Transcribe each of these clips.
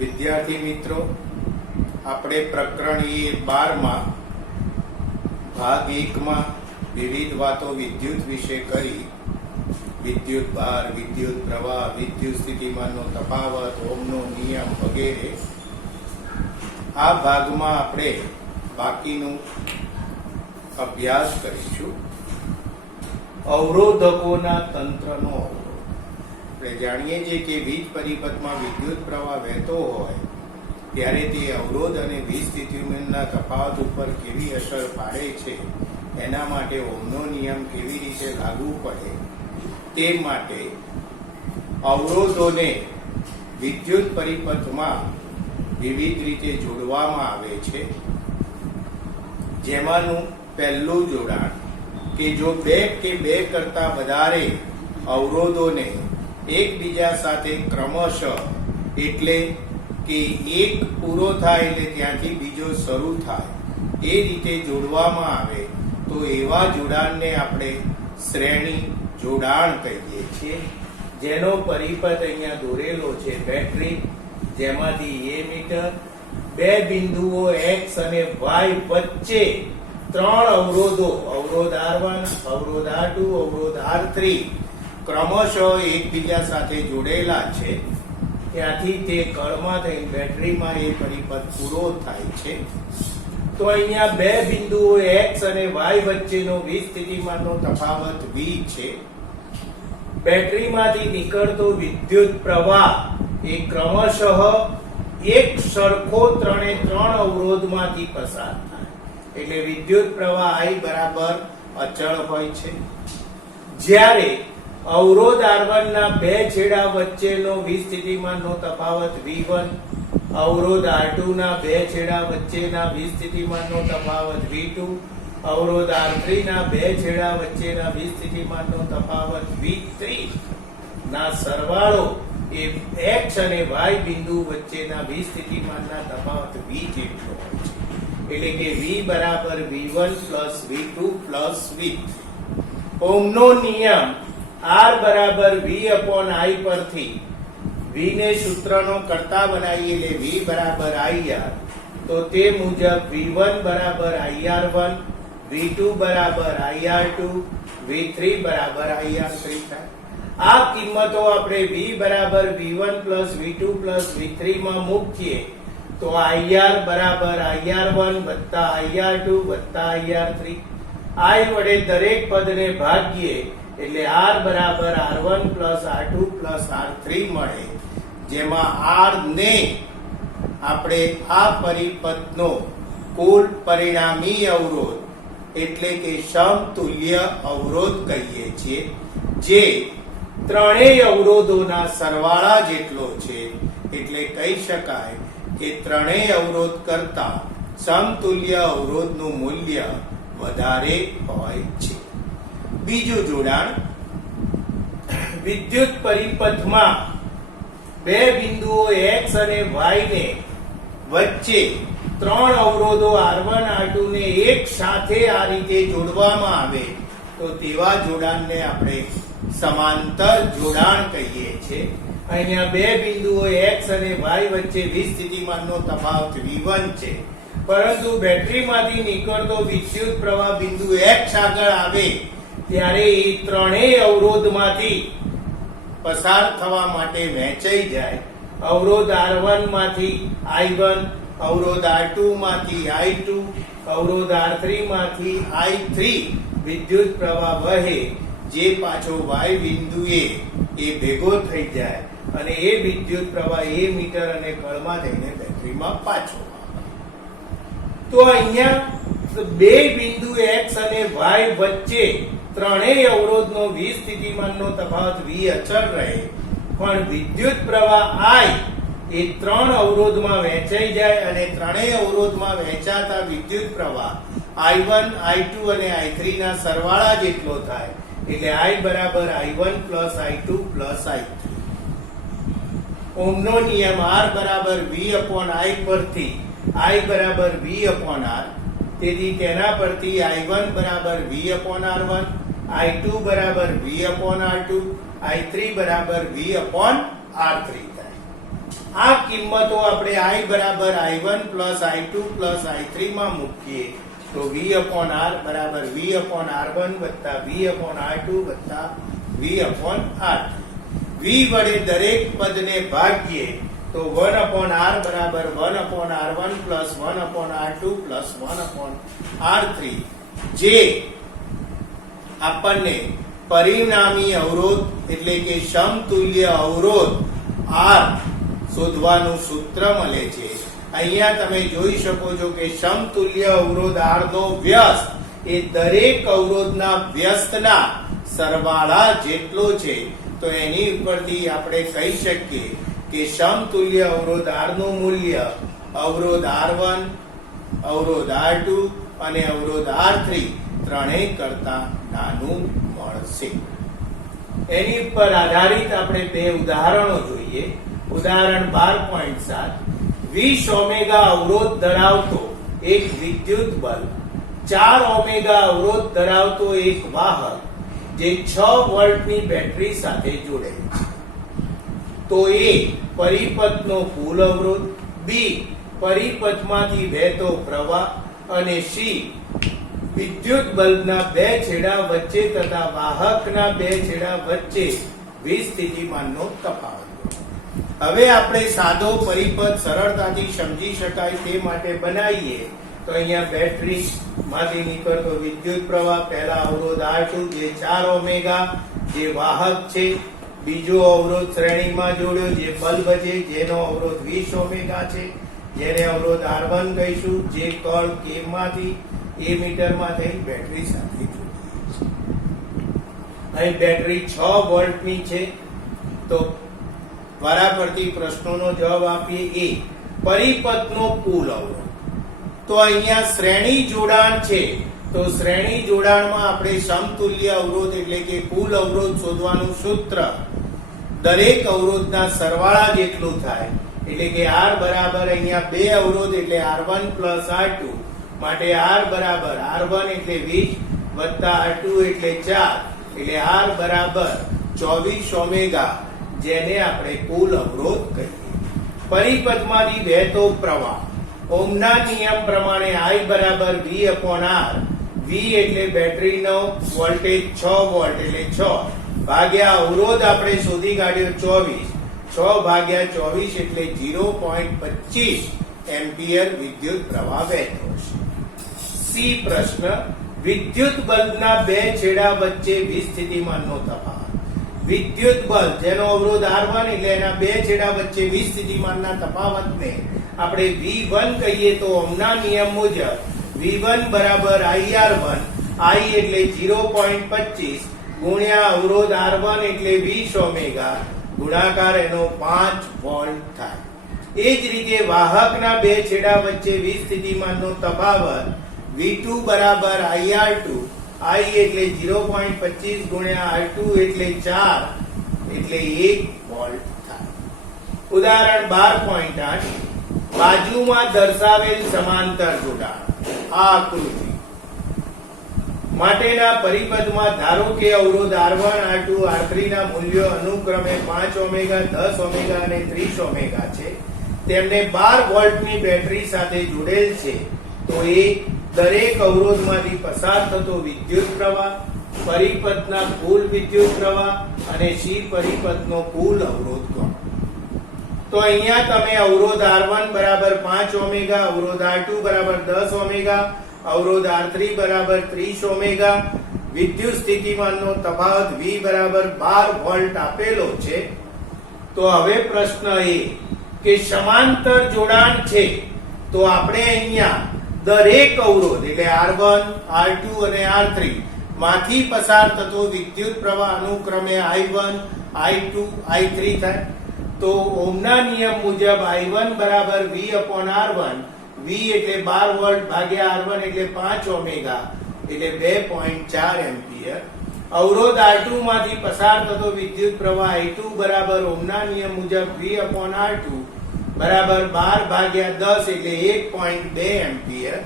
વિદ્યાર્થી મિત્રો, આપણે પ્રકરણ E12 માં ભાગ 1 માં વિવિધ વાતો વિદ્યુત વિશે કરી. વિદ્યુત ભાર, વિદ્યુત પ્રવાહ, વિદ્યુત સ્થિતિમાનનો તફાવત, ઓહમનો નિયમ વગેરે. આ ભાગમાં આપણે બાકીનું અભ્યાસ કરીશું. અવરોધકોના તંત્રનો અવરોધ. આપણે જાણીએ છીએ કે વીજ પરિપથમાં વિદ્યુત પ્રવાહ વહેતો હોય ત્યારે તે અવરોધ અને વીજ સ્થિતિમાનના તફાવત ઉપર કેવી અસર પાડે છે, એના માટે ઓહમનો નિયમ કેવી રીતે લાગુ પડે તે માટે અવરોધોને વિદ્યુત પરિપથમાં વિવિધ રીતે જોડવામાં આવે છે. જેમાંનું પહેલું જોડાણ કે જો બે કે બે કરતા વધારે અવરોધોને એકબીજા સાથે ક્રમશઃ, એટલે કે એક પૂરો થાય એટલે ત્યાંથી બીજો શરૂ થાય, એ રીતે જોડવામાં આવે તો એવા જોડાણને આપણે શ્રેણી જોડાણ કહીએ છીએ. જેનો પરિપથ અહીંયા દોરેલો છે, બેટરી, જેમાંથી એ મીટર, બે બિંદુઓ X અને Y વચ્ચે ત્રણ અવરોધો, અવરોધ R1, અવરોધ R2, અવરોધ R3 ક્રમશઃ એકબીજા સાથે જોડેલા છે. ત્યાંથી તે કળમાં થઈ બેટરીમાં એ પરિપથ પૂરો થાય છે. તો અહીંયા બે બિંદુઓ X અને Y વચ્ચેનો વીજ સ્થિતિમાનનો તફાવત V છે. બેટરીમાંથી નીકળતો વિદ્યુત પ્રવાહ એ ક્રમશઃ એક સરખો ત્રણે ત્રણ અવરોધમાંથી પસાર થાય, એટલે વિદ્યુત પ્રવાહ I બરાબર અચળ હોય છે. જ્યારે અવરોધ R1 ના બે છેડા વચ્ચેનો વીજ સ્થિતિમાનનો તફાવત V1, અવરોધ R2 ના બે છેડા વચ્ચેના વીજ સ્થિતિમાનનો તફાવત V2, અવરોધ R3 ના બે છેડા વચ્ચેના વીજ સ્થિતિમાનનો તફાવત V3 ના સરવાળો એ X અને Y બિંદુ વચ્ચેના વીજ સ્થિતિમાનના તફાવત V જેટલો હોય છે. એટલે કે V બરાબર V1 V2 V3. ઓહમનો નિયમ R બરાબર V/I પરથી V ને સૂત્રનો કર્તા બનાવીએ એટલે V બરાબર IR, તો તે મુજબ V1 બરાબર IR1, V2 બરાબર IR2, V3 બરાબર IR3 થાય. આ કિંમતો આપણે V બરાબર V1 V2 V3 માં મૂકીએ તો IR બરાબર IR1 વત્તા IR2 વત્તા IR3. I વડે દરેક પદને ભાગીએ એટલે R બરાબર R1 R2 R3 મળે. જેમાં R ને આપણે આ પરિપથનો કુલ પરિણામી અવરોધ એટલે કે સમતુલ્ય અવરોધ કહીએ છીએ, જે ત્રણેય અવરોધોના સરવાળા જેટલો છે. એટલે કહી શકાય કે ત્રણેય અવરોધ કરતા સમતુલ્ય અવરોધનું મૂલ્ય વધારે હોય છે. બીજું જોડાણ, વિદ્યુત પરિપથમાં બે બિંદુઓ X અને Y ને વચ્ચે ત્રણ અવરોધો R1 R2 ને એક સાથે આ રીતે જોડવામાં આવે તો તેવા જોડાણને આપણે સમાંતર જોડાણ કહીએ છીએ. અહીંયા બે બિંદુઓ X અને Y વચ્ચે વીજ સ્થિતિમાનનો તફાવત V1 છે, પરંતુ બેટરીમાંથી નીકળતો વિદ્યુત પ્રવાહ બિંદુ X આગળ આવે ત્યારે એ ત્રણેય અવરોધમાંથી પસાર થવા માટે વહેંચાઈ જાય. અવરોધ R1 માંથી I1, અવરોધ R2 માંથી I2, અવરોધ R3 માંથી I3 વિદ્યુત પ્રવાહ વહે, જે પાછો Y બિંદુએ એ ભેગો થઈ જાય અને એ વિદ્યુત પ્રવાહ એ મીટર અને કળમાં થઈને બેટરીમાં પાછો આવે. તો અહીંયા બે બિંદુ X અને Y વચ્ચે ત્રણેય અવરોધનો વીજ સ્થિતિમાનનો તફાવત V અચળ રહે, પણ વિદ્યુત પ્રવાહ I એ ત્રણ અવરોધમાં વહેંચાઈ જાય અને ત્રણેય અવરોધમાં વહેંચાતા વિદ્યુત પ્રવાહ I1, I2 અને I3 ના સરવાળા જેટલો થાય. એટલે I બરાબર I1 I2 I3. ઓહમનો નિયમ R બરાબર V/I પરથી I બરાબર V/R, તેથી તેના પરથી I1 બરાબર V/R1, I2 બરાબર V/R2, I3 બરાબર V/R3 થાય. આ કિંમતો આપણે I બરાબર I1 plus I2 plus I3 માં મૂકીએ તો V upon R બરાબર V upon R1 વત્તા V upon R2 વત્તા V upon R3. V વડે દરેક પદને ભાગીએ તો 1 upon R બરાબર 1 upon R1 plus 1 upon R2 plus 1 upon R3, જે આપણને પરિણામી અવરોધ એટલે કે સમતુલ્ય અવરોધ R શોધવાનું સૂત્ર મળે છે. અહીંયા તમે જોઈ શકો છો કે સમતુલ્ય અવરોધ R નો વ્યસ્ત એ દરેક અવરોધના વ્યસ્તના સરવાળા જેટલો છે. તો એની ઉપરથી આપણે કહી શકીએ કે સમતુલ્ય અવરોધ R નું મૂલ્ય અવરોધ R1, અવરોધ R2 અને અવરોધ R3 ત્રણેય કરતા નાનું મળશે. એની ઉપર આધારિત આપણે બે ઉદાહરણો જોઈએ. ઉદાહરણ 12.7 20 ઓમેગા અવરોધ ધરાવતો એક વિદ્યુત બલ્બ 4 ઓમેગા અવરોધ ધરાવતો એક વાહક જે 6 વોલ્ટની બેટરી સાથે જોડેલ છે. તો A પરિપથનો કુલ અવરોધ, B પરિપથમાંથી વહેતો પ્રવાહ અને C વિદ્યુત બલ્બના બે છેડા વચ્ચે તથા વાહકના બે છેડા વચ્ચે વીજ સ્થિતિમાનનો તફાવત. હવે આપણે સાદો પરિપથ સરળતાથી સમજી શકાય તે માટે બનાવીએ તો અહીંયા બેટરી માંથી નીકળતો વિદ્યુત પ્રવાહ, પહેલા અવરોધ R2 જે 4 ઓમેગા જે વાહક છે, બીજો અવરોધ શ્રેણીમાં જોડ્યો જે બલ્બ છે જેનો અવરોધ 20 ઓમેગા છે, જેને અવરોધ R1 કહીશું, જે કળ K માંથી એમીટરમાં થઈ બેટરી સાથે જોડાયેલી છે. અહીં બેટરી 6 વોલ્ટની છે. તો વારાફરતી પ્રશ્નોનો જવાબ આપીએ. A પરિપથનો કુલ અવરોધ. તો અહીંયા શ્રેણી જોડાણ છે. તો શ્રેણી જોડાણમાં આપણે સમતુલ્ય અવરોધ એટલે કે કુલ અવરોધ શોધવાનું સૂત્ર દરેક અવરોધના સરવાળા જેટલું થાય. એટલે કે R બરાબર અહીંયા બે અવરોધ એટલે R1 પ્લસ R2 માટે R બરાબર R1 એટલે 20 વત્તા R2 એટલે 4 એટલે R બરાબર 24 ઓમેગા, જેને આપણે કુલ અવરોધ કહીએ. પરિપથમાંથી વહેતો પ્રવાહ. ઓહમના નિયમ પ્રમાણે I બરાબર V upon R. V એટલે બેટરીનો વોલ્ટેજ 6 વોલ્ટ એટલે 6 ભાગ્યા અવરોધ આપણે શોધી કાઢ્યો 24. 6 ભાગ્યા 24 એટલે 0.25 એમ્પિયર વિદ્યુત પ્રવાહ વહેતો હશે. C પ્રશ્ન વિદ્યુત બલ્બના બે છેડા વચ્ચે વીજ સ્થિતિમાનનો તફાવત. વિદ્યુત બલ્બ જેનો અવરોધ R1 એટલે એના બે છેડા વચ્ચે વીજ સ્થિતિમાનના તફાવતને આપણે V1 કહીએ તો ઓહમના નિયમ મુજબ V1 બરાબર IR1, I એટલે 0.25 ગુણ્યા અવરોધ R1 એટલે 20 ઓમેગા ગુણાકાર એનો 5 વોલ્ટ થાય. એ જ રીતે વાહકના બે છેડા વચ્ચે વીજ સ્થિતિમાનનો તફાવત V2 બરાબર IR2, I એટલે 0.25 ગુણ્યા R2 એટલે 4 એટલે 1 વોલ્ટ થાય. ઉદાહરણ 12.8 બાજુમાં દર્શાવેલ સમાંતર જોડાણ. આ આકૃતિ માટેના પરિપથમાં ધારો કે અવરોધ R1, R2, R3 ના મૂલ્યો અનુક્રમે 5 ઓમેગા, 10 ઓમેગા અને 30 ઓમેગા છે. તેમને 12 વોલ્ટની બેટરી સાથે જોડેલ છે. તો એ દરેક અવરોધમાંથી પસાર થતો વિદ્યુત પ્રવાહ, પરિપથના કુલ વિદ્યુત પ્રવાહ અને C પરિપથનો કુલ અવરોધ ગણો. તો અહીંયા તમે અવરોધ R1 બરાબર 5 ઓમેગા, અવરોધ R2 બરાબર 10 ઓમેગા, અવરોધ R3 બરાબર 30 ઓમેગા, વિદ્યુત સ્થિતિમાનનો તફાવત V બરાબર 12 વોલ્ટ આપેલો છે. તો હવે પ્રશ્ન એ કે સમાંતર જોડાણ છે તો આપણે અહીંયા દરેક અવરોધ એટલે R1, R2 અને R3 માંથી પસાર થતો વિદ્યુત પ્રવાહ અનુક્રમે I1, I2, I3 થાય. તો ઓહમના નિયમ મુજબ I1 બરાબર V upon R1, V એટલે 12 વોલ્ટ ભાગ્યા R1 એટલે 5 ઓમેગા એટલે 2.4 એમ્પિયર. અવરોધ R2 માંથી પસાર થતો વિદ્યુત પ્રવાહ I2 બરાબર ઓહમના નિયમ મુજબ V upon R2 બરાબર 12 ભાગ્યા 10 એટલે 1.2 એમ્પિયર.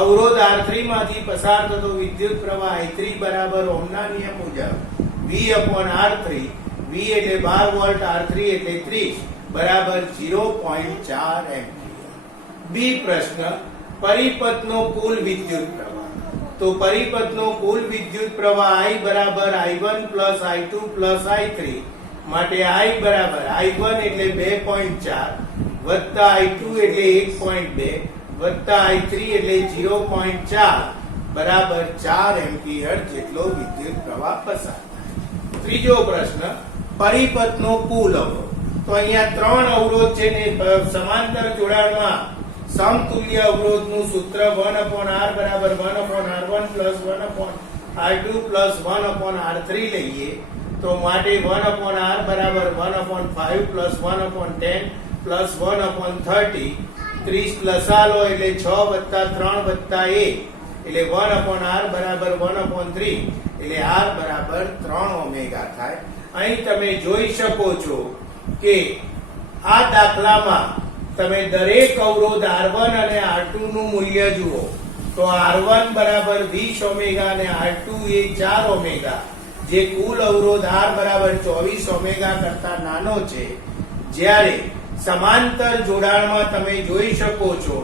અવરોધ R3 માંથી પસાર થતો વિદ્યુત પ્રવાહ I3 બરાબર ઓહમના નિયમ મુજબ V upon R3, V એટલે 12 વોલ્ટ, R3 એટલે 30 બરાબર 0.4 એમ્પિયર. બી પ્રશ્ન, પરિપથનો કુલ વિદ્યુત પ્રવાહ. તો પરિપથનો કુલ વિદ્યુત પ્રવાહ I બરાબર I1 plus I2 plus I3 માટે I બરાબર I1 એટલે 2.4 વત્તા I2 એટલે 1.2 વત્તા I3 એટલે 0.4 બરાબર 4 એમ્પિયર જેટલો વિદ્યુત પ્રવાહ પસાર થાય. ત્રીજો પ્રશ્ન, પરિપથનો કુલ અવરોધ. તો અહીંયા ત્રણ અવરોધ છે ને સમાંતર જોડાણમાં સમતુલ્ય અવરોધનું સૂત્ર 1/r બરાબર 1/r1 plus 1/r2 plus 1/r3 લઈએ તો માટે 1/r બરાબર 1/5 પ્લસ 1/10 પ્લસ 1/30 30 લસાલો એટલે 6 વત્તા 3 વત્તા 1 એટલે 1/r બરાબર 1/3 એટલે r બરાબર 3 ઓમેગા થાય. અહીં તમે જોઈ શકો છો કે આ દાખલામાં તમે દરેક અવરોધ R1 અને R2 નું મૂલ્ય જુઓ તો R1 બરાબર 20 ઓમેગા અને R2 એ 4 ઓમેગા, જે કુલ અવરોધ R બરાબર 24 ઓમેગા કરતા નાનો છે. જ્યારે સમાંતર જોડાણમાં તમે જોઈ શકો છો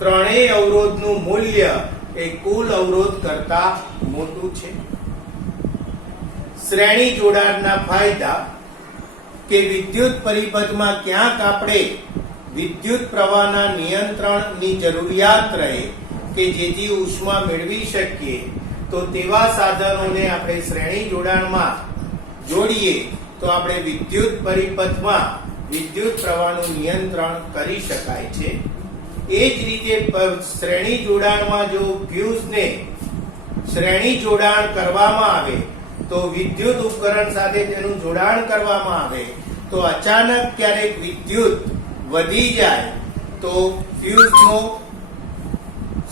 ત્રણેય અવરોધનું મૂલ્ય એ કુલ અવરોધ કરતા મોટું છે. શ્રેણી જોડાણના ફાયદા કે વિદ્યુત પરિપથમાં ક્યાંક આપણે વિદ્યુત પ્રવાહના નિયંત્રણની જરૂરિયાત રહે કે જેથી ઉષ્મા મેળવી શકીએ તો તેવા સાધનોને આપણે શ્રેણી જોડાણમાં જોડીએ તો આપણે વિદ્યુત પરિપથમાં વિદ્યુત પ્રવાહનું નિયંત્રણ કરી શકાય છે. એ જ રીતે શ્રેણી જોડાણમાં જો ફ્યુઝને શ્રેણી જોડાણ કરવામાં આવે તો વિદ્યુત ઉપકરણ સાથે તેનું જોડાણ કરવામાં આવે તો અચાનક ક્યારેક વિદ્યુત વધી જાય તો ફ્યુઝનો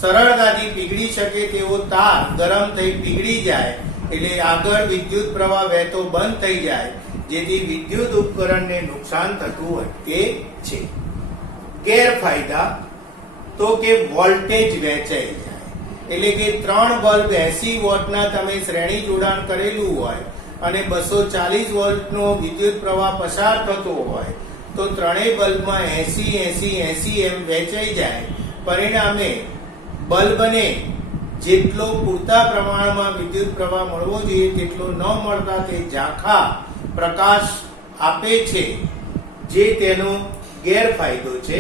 સરળતાથી પીગળી શકે તેવો તાર ગરમ થઈ પીગળી જાય એટલે આગળ વિદ્યુત પ્રવાહ વહેતો બંધ થઈ જાય, જેથી વિદ્યુત ઉપકરણને નુકસાન થતું અટકે છે. ગેરફાયદા તો કે વોલ્ટેજ વહેંચાઈ જાય, એટલે કે 3 બલ્બ 80 વોટના તમે શ્રેણી જોડાણ કરેલું હોય અને 240 વોલ્ટનો વિદ્યુત પ્રવાહ પસાર થતો હોય તો ત્રણેય બલ્બમાં 80 એમ વહેંચાઈ જાય. પરિણામે બલ્બને જેટલો પૂરતા પ્રમાણમાં વિદ્યુત પ્રવાહ મળવો જોઈએ તેટલો ન મળતા તે ઝાંખા પ્રકાશ આપે છે, જે તેનો ગેરફાયદો છે.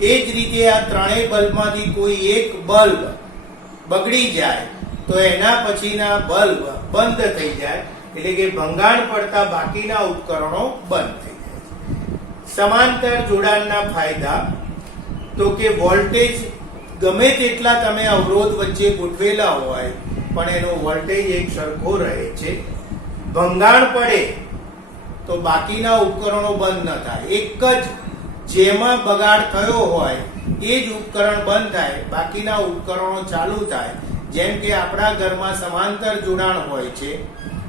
એ જ રીતે આ ત્રણેય બલ્બમાંથી કોઈ એક બલ્બ બગડી જાય તો એના પછીના બલ્બ બંધ થઈ જાય, એટલે કે ભંગાણ પડતા બાકીના ઉપકરણો બંધ થઈ જાય. સમાંતર જોડાણના ફાયદા તો કે વોલ્ટેજ ગમે તેટલા તમે અવરોધ વચ્ચે ગોઠવેલા હોય પણ એનો વોલ્ટેજ એક સરખો રહે છે. ભંગાણ પડે તો બાકીના ઉપકરણો બંધ ન થાય, એક જ જેમાં બગાડ થયો હોય એ જ ઉપકરણ બંધ થાય, બાકીના ઉપકરણો ચાલુ થાય. જેમ કે આપણા ઘરમાં સમાંતર જોડાણ હોય છે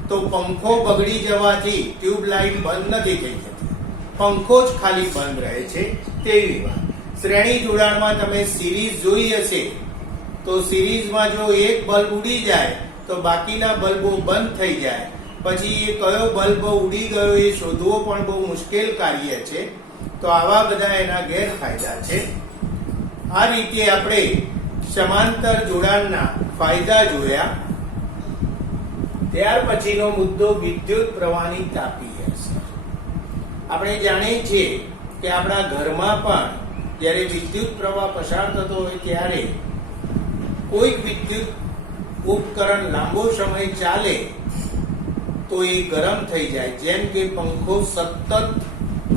તો પંખો બગડી જવાથી ટ્યુબલાઇટ બંધ નથી થઈ જતી, પંખો જ ખાલી બંધ રહે છે. તેવી વાત શ્રેણી જોડાણમાં તમે સિરીઝ જોઈ હશે તો સિરીઝમાં જો એક બલ્બ ઉડી જાય તો બાકીના બલ્બો બંધ થઈ જાય, પછી એ કયો બલ્બ ઉડી ગયો એ શોધવો પણ બહુ મુશ્કેલ કાર્ય છે. તો આવા બધા એના ગેરફાયદા છે. આ રીતે આપણે સમાંતર જોડાણના ફાયદા જોયા. ત્યાર પછીનો મુદ્દો વિદ્યુત પ્રવાહની તાપીય અસર. આપણે જાણીએ છીએ કે આપણા ઘરમાં પણ જ્યારે વિદ્યુત પ્રવાહ પસાર થતો હોય ત્યારે કોઈક વિદ્યુત ઉપકરણ લાંબો સમય ચાલે તો એ ગરમ થઈ જાય. જેમ કે પંખો સતત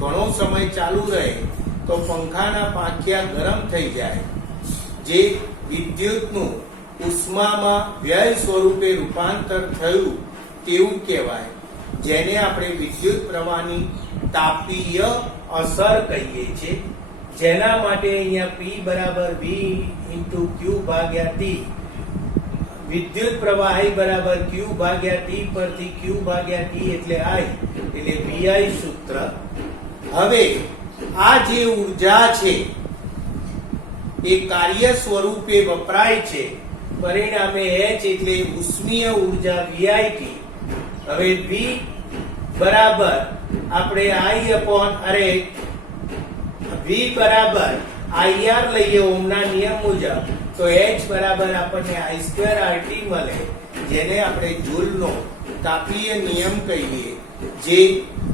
ઘણો સમય ચાલુ રહે તો પંખાના પાંખિયા ગરમ થઈ જાય, જે વિદ્યુતનું ઉષ્મામાં વ્યય સ્વરૂપે રૂપાંતર થયું તેવું કહેવાય, જેને આપણે વિદ્યુત પ્રવાહની તાપીય અસર કહીએ છીએ. જેના માટે અહીંયા P બરાબર V × Q ભાગ્યા T, વિદ્યુત પ્રવાહ I બરાબર Q ભાગ્યા T પરથી Q ભાગ્યા T એટલે I એટલે VI સૂત્ર. હવે આ જે ઉર્જા છે એ કાર્ય સ્વરૂપે વપરાય છે, પરિણામે H એટલે ઉષ્મીય ઉર્જા VIT. હવે V બરાબર આપણે V બરાબર IR લઈએ ઓહમના નિયમ મુજબ, તો H બરાબર આપણને I2RT મળે, જેને આપણે જૂલનો તાપીય નિયમ કહીએ, જે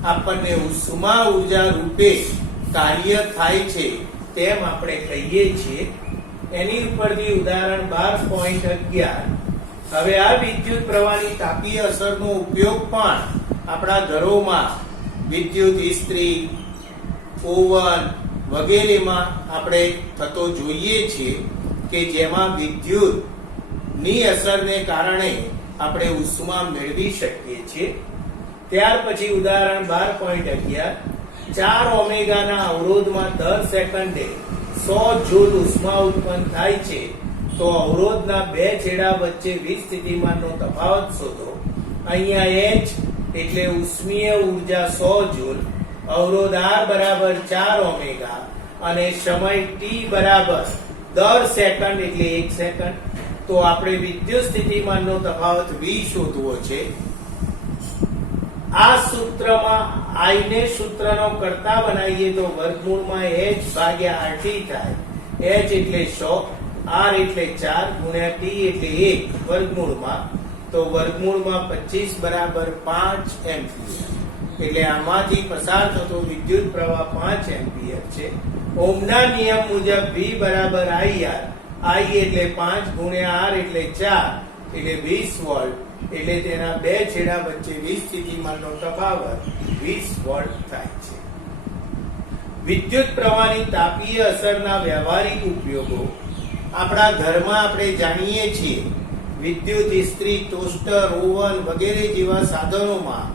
આપણને ઉષ્મા ઉર્જા રૂપે કાર્ય થાય છે તેમ આપણે કહીએ છીએ. એની ઉપરથી ઉદાહરણ 12.11. હવે આ વિદ્યુત પ્રવાહની તાપીય અસરનો ઉપયોગ પણ આપણા ઘરોમાં વિદ્યુત ઇસ્ત્રી, ઓવન વગેરેમાં આપણે થતો જોઈએ છીએ, કે જેમાં વિદ્યુત ની અસરને કારણે આપણે ઉષ્મા મેળવી શકીએ છીએ. ત્યાર પછી ઉદાહરણ 12.11. 4 ઓમેગાના અવરોધમાં દર સેકન્ડે 100 જૂલ ઉષ્મા ઉત્પન્ન થાય છે, તો અવરોધના બે છેડા વચ્ચે વીજ સ્થિતિમાનનો તફાવત શોધો. અહીંયા H એટલે ઉષ્મીય ઉર્જા 100 જૂલ, અવરોધ R બરાબર 4 ઓમેગા અને સમય T બરાબર દર સેકન્ડ એટલે 1 સેકન્ડ. તો આપણે વિદ્યુત સ્થિતિમાનનો તફાવત V શોધવો છે. આ સૂત્રમાં I ને સૂત્રનો કર્તા બનાવીએ તો વર્ગમૂળમાં H ભાગ્યા RT થાય. H એટલે 100, R એટલે 4 ગુણ્યા T એટલે 1 વર્ગમૂળમાં, તો વર્ગમૂળમાં 25 બરાબર 5 એમ્પિયર. એટલે આમાંથી પસાર થતો વિદ્યુત પ્રવાહ 5 એમ્પિયર છે. ઓહમના નિયમ મુજબ V બરાબર IR, I એટલે 5 ગુણ્યા R એટલે 4 એટલે 20 વોલ્ટ, એટલે તેના બે છેડા વચ્ચે વીજ સ્થિતિમાનનો તફાવત 20 વોલ્ટ થાય છે. વિદ્યુત પ્રવાહની તાપીય અસરના વ્યવહારિક ઉપયોગો આપણા ઘરમાં આપણે જાણીએ છીએ. વિદ્યુત ઇસ્ત્રી, ટોસ્ટર, ઓવન વગેરે જેવા સાધનોમાં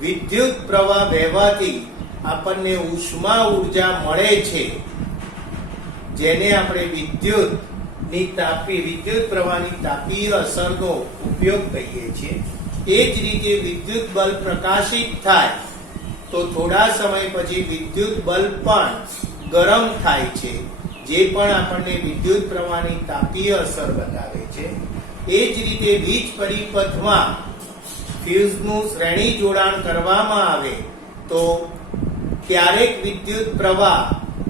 વિદ્યુત પ્રવાહ વહેવાથી આપણને ઉષ્મા ઉર્જા મળે છે, જેને આપણે વિદ્યુત પ્રવાહની તાપીય અસરનો ઉપયોગ કહીએ છીએ. એ જ રીતે વિદ્યુત બલ્બ પ્રકાશિત થાય તો થોડા સમય પછી વિદ્યુત બલ્બ પણ ગરમ થાય છે, જે પણ આપણને વિદ્યુત પ્રવાહની તાપીય અસર બતાવે છે. એ જ રીતે વીજ પરિપથમાં ફ્યુઝનું શ્રેણી જોડાણ કરવામાં આવે તો ક્યારેક વિદ્યુત પ્રવાહ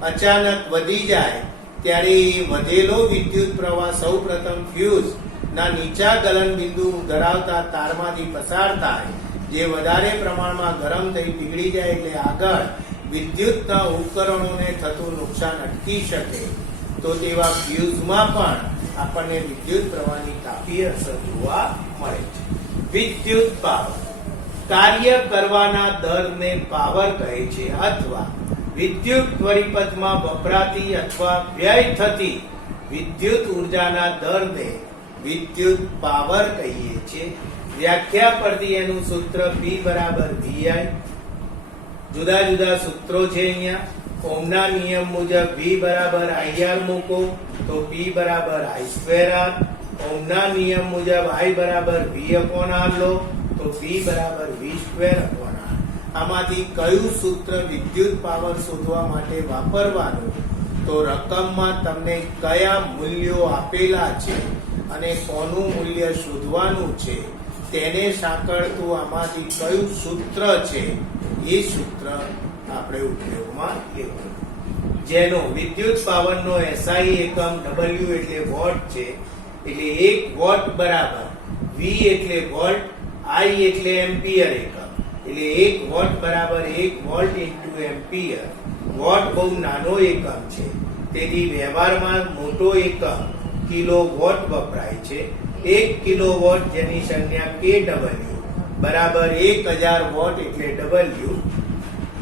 અચાનક વધી જાય, ત્યારે એ વધેલો વિદ્યુત પ્રવાહ સૌપ્રથમ ફ્યુઝ ના નીચા ગલન બિંદુ ધરાવતા તારમાંથી પસાર થાય, જે વધારે પ્રમાણમાં ગરમ થઈ પીગળી જાય, એટલે આગળ વિદ્યુતના ઉપકરણોને થતું નુકસાન અટકી શકે. તો તેવા ફ્યુઝમાં પણ આપણને વિદ્યુત પ્રવાહની તાપીય અસર જોવા મળે છે. વિદ્યુત પાવર કાર્ય કરવાના દરને પાવર કહે છે, અથવા વિદ્યુત પરિપથમાં વપરાતી અથવા વ્યય થતી વિદ્યુત ઉર્જાના દરને વિદ્યુત પાવર કહીએ છીએ. વ્યાખ્યા પરથી એનું સૂત્ર P બરાબર VI. જુદા જુદા સૂત્રો છે અહીંયા. ઓહમના નિયમ મુજબ V બરાબર IR મૂકો તો P બરાબર I2R. ઓહમના નિયમ મુજબ I બરાબર V/R લો તો P બરાબર V²/R. આમાંથી કયું સૂત્ર વિદ્યુત પાવર શોધવા માટે વાપરવાનું, તો રકમમાં તમને કયા મૂલ્યો આપેલા છે અને કોનું મૂલ્ય શોધવાનું છે તેને સાંકળતું આમાંથી કયું સૂત્ર છે, એ સૂત્ર આપણે ઉપયોગમાં લેવું. જેનો વિદ્યુત પાવરનો SI એકમ W એટલે વોટ છે, એટલે 1 વોટ બરાબર V એટલે વોલ્ટ, I એટલે એમ્પિયર એકમ, એટલે 1 વોટ બરાબર 1 વોલ્ટ ઇન્ટુ એમ્પિયર. વોટ બહુ નાનો એકમ છે, તેથી વ્યવહારમાં મોટો એકમ કિલોવોટ વપરાય છે. 1 કિલોવોટ જેની સંજ્ઞા kW બરાબર 1000 વોટ એટલે W.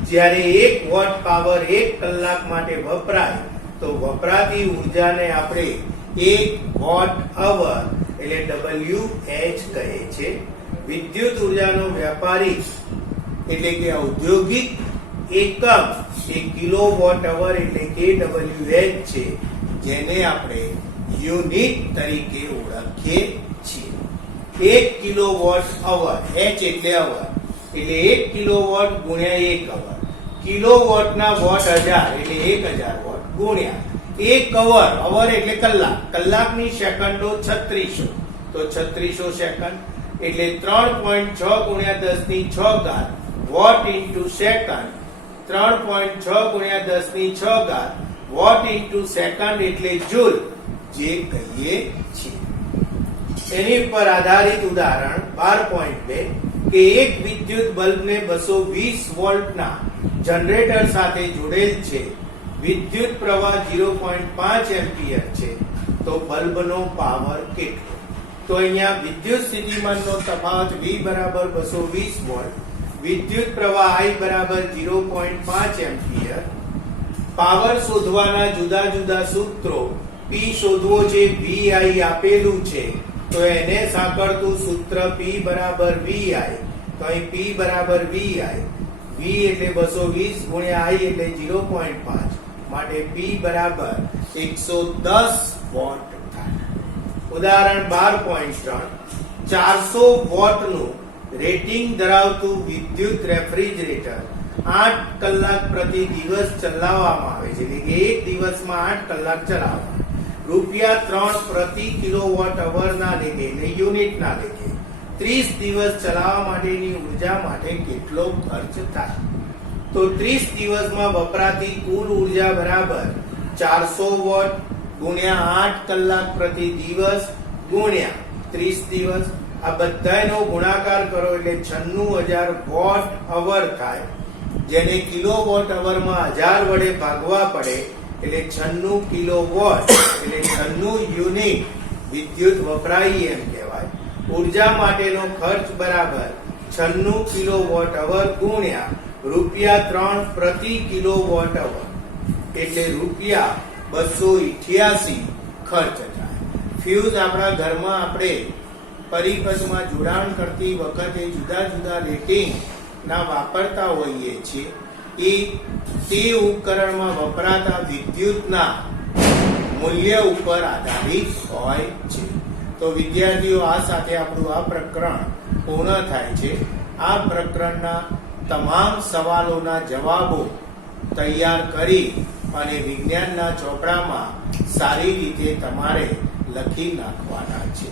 જ્યારે 1 વોટ પાવર 1 કલાક માટે વપરાય તો વપરાતી ઉર્જાને આપણે 1 વોટ અવર એટલે WH કહે છે. વિદ્યુત ઉર્જાનો વ્યાપારિક એટલે કે ઔદ્યોગિક એકમ એ કિલોવોટ અવર એટલે kWh છે, જેને આપણે યુનિટ તરીકે ઓળખીએ છીએ. 1 કિલોવોટ અવર, H એટલે અવર, એટલે 1 કિલોવોટ ગુણ્યા 1 અવર. કિલોવોટના વોટ 1000 એટલે 1000 વોટ ગુણ્યા 1 અવર, અવર એટલે કલાક, કલાકની સેકન્ડો 3600, તો 3600 સેકન્ડ એટલે 3.6 ગુણ્યા 10 ની 6 ઘાત વોટ ઇન્ટુ સેકન્ડ 3.6 ગુણ્યા 10 ની 6 ઘાત વોટ ઇન્ટુ સેકન્ડ એટલે જૂલ જે કહીએ છીએ. એની પર આધારિત ઉદાહરણ 12.2 કે એક વિદ્યુત બલ્બને 220 વોલ્ટના જનરેટર સાથે જોડેલ છે. વિદ્યુત પ્રવાહ 0.5 એમ્પિયર છે તો બલ્બનો પાવર કેટલો? તો અહીંયા વિદ્યુત સ્થિતિમાનનો તફાવત V બરાબર 220 વોલ્ટ, વિદ્યુત પ્રવાહ I બરાબર 0.5 એમ્પિયર. પાવર શોધવાના જુદા જુદા સૂત્રો, P શોધવો છે, VI આપેલું છે તો એને સાંકળતું સૂત્ર P બરાબર VI. તો અહીં P બરાબર VI, V એટલે 220 ગુણ્યા I એટલે 0.5 માટે P બરાબર 110 વોટ થાય. ઉદાહરણ 12.3 400 વોટનું રેટિંગ ધરાવતું વિદ્યુત રેફ્રિજરેટર 8 કલાક પ્રતિ દિવસ ચલાવવામાં આવે છે, એટલે કે એક દિવસમાં 8 કલાક ચલાવવા. ₹3 પ્રતિ કિલોવોટ અવરના લેખે એટલે યુનિટના લેખે 30 દિવસ ચલાવવા માટેની ઉર્જા માટે કેટલો ખર્ચ થાય? તો 30 દિવસમાં વપરાતી કુલ ઉર્જા બરાબર 400 વોટ ગુણ્યા 8 કલાક પ્રતિ દિવસ ગુણ્યા 30 દિવસ. આ બધાયનો ગુણાકાર કરો એટલે 96000 વોટ અવર થાય, જેને કિલોવોટ અવરમાં 1000 વડે ભાગવા પડે એટલે 96 કિલોવોટ એટલે 96 યુનિટ વિદ્યુત વપરાઈ એમ કહેવાય. ઉર્જા માટેનો ખર્ચ બરાબર 96 કિલોવોટ અવર ગુણ્યા ₹3 પ્રતિ કિલોવોટ અવર એટલે ₹288 ખર્ચ થાય. ફ્યુઝ આપણા ઘરમાં આપણે પરિપથમાં જોડાણ કરતી વખતે જુદા જુદા રેટિંગ ના વાપરતા હોઈએ છીએ. એ તે ઉપકરણમાં વપરાતા વિદ્યુતના મૂલ્ય ઉપર આધારિત હોય છે. તો વિદ્યાર્થીઓ, આ સાથે આપણું આ પ્રકરણ પૂર્ણ થાય છે. આ પ્રકરણના તમામ સવાલોના જવાબો તૈયાર કરી અને વિજ્ઞાનના ચોપડામાં સારી રીતે તમારે લખી નાખવાના છે.